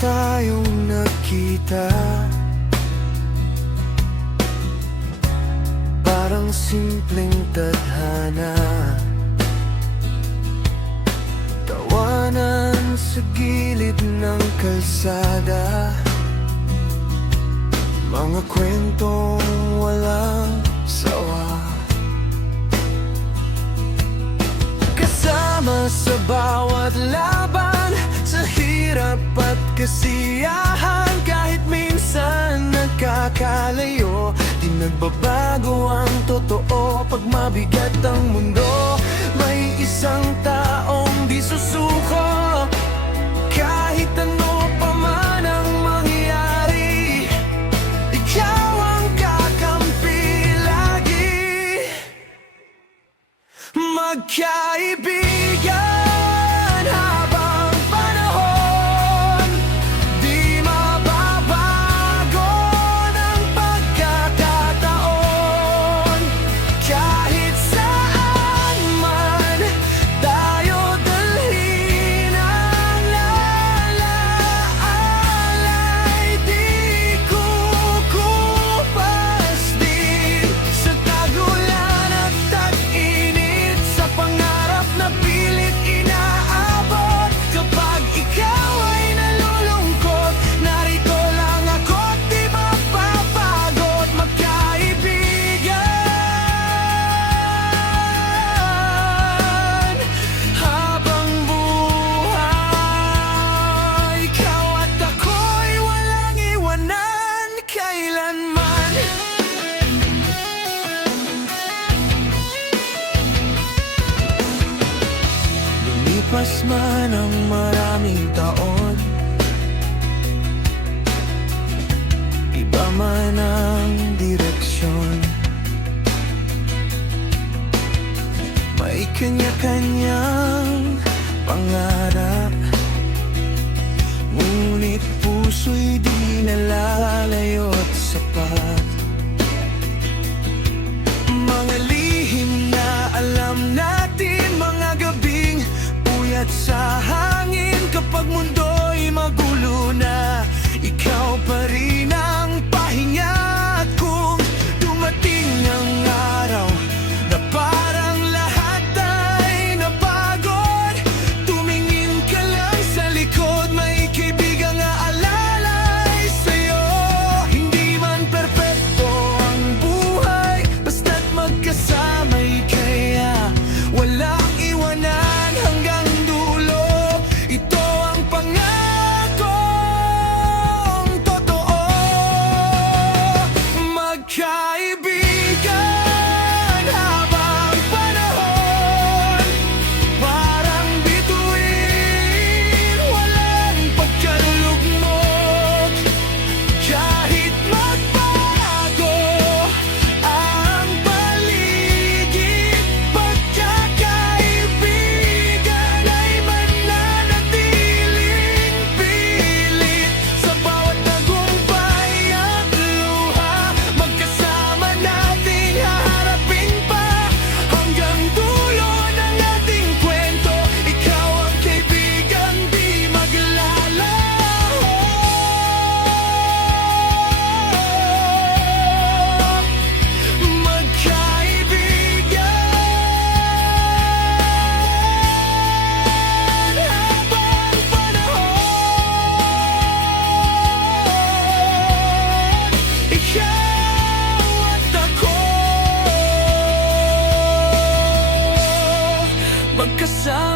tayong nakita, parang simpleng tadhana. Tawanan sa gilid ng kalsada, mga kwentong walang sawa. Kasama sa bawat laban, sa hirap at kasiyahan. Kahit minsan nagkakalayo, di nagbabago ang totoo. Pag mabigat ang mundo, may isang taong di susuko. Kahit ano pa man ang mangyari, ikaw ang kakampi lagi. Magkaibigan habang panahon, di mababago ng pagkakataon. Kahit saan man tayo dalhin ang alaalay, di kukupas din sa tagulan at tag-init, sa pangarap na pilit inaabot. Kapag ikaw ay nalulungkot, narito lang ako't di mapapagod. Magkaibigan habang buhay, ikaw at ako'y walang iwanan kailanman. Lumipas man ang maraming taon, iba man ang direksyon, may kanya-kanyang pangarap, ngunit puso'y di nalalayo't sapat. Mga lihim na alam natin, mga gabing puyat sa hangin. Kapag mundo'y magulo na, ikaw pa rin ang pahinga. At kung dumating ang araw na parang lahat ay napagod, tumingin ka lang sa likod, may kaibigang aalalay sa'yo. Hindi man perpekto ang buhay, basta't magkasama'y kaya walang iwanan hanggang dulo. Ito ang pangakong totoo. Magkaibigan habang panahon, parang bituin, walang pagkalugmok. Kahit magbago ang paligid, pagkakaibigan ay mananatiling pilit. Sa bawat tagumpay at luha, magkasama nating haharapin pa hanggang dulo ng ating kwento. Ikaw ang kaibigang di maglalaho. Magkaibigan habang panahon, ikaw at ako magkasama.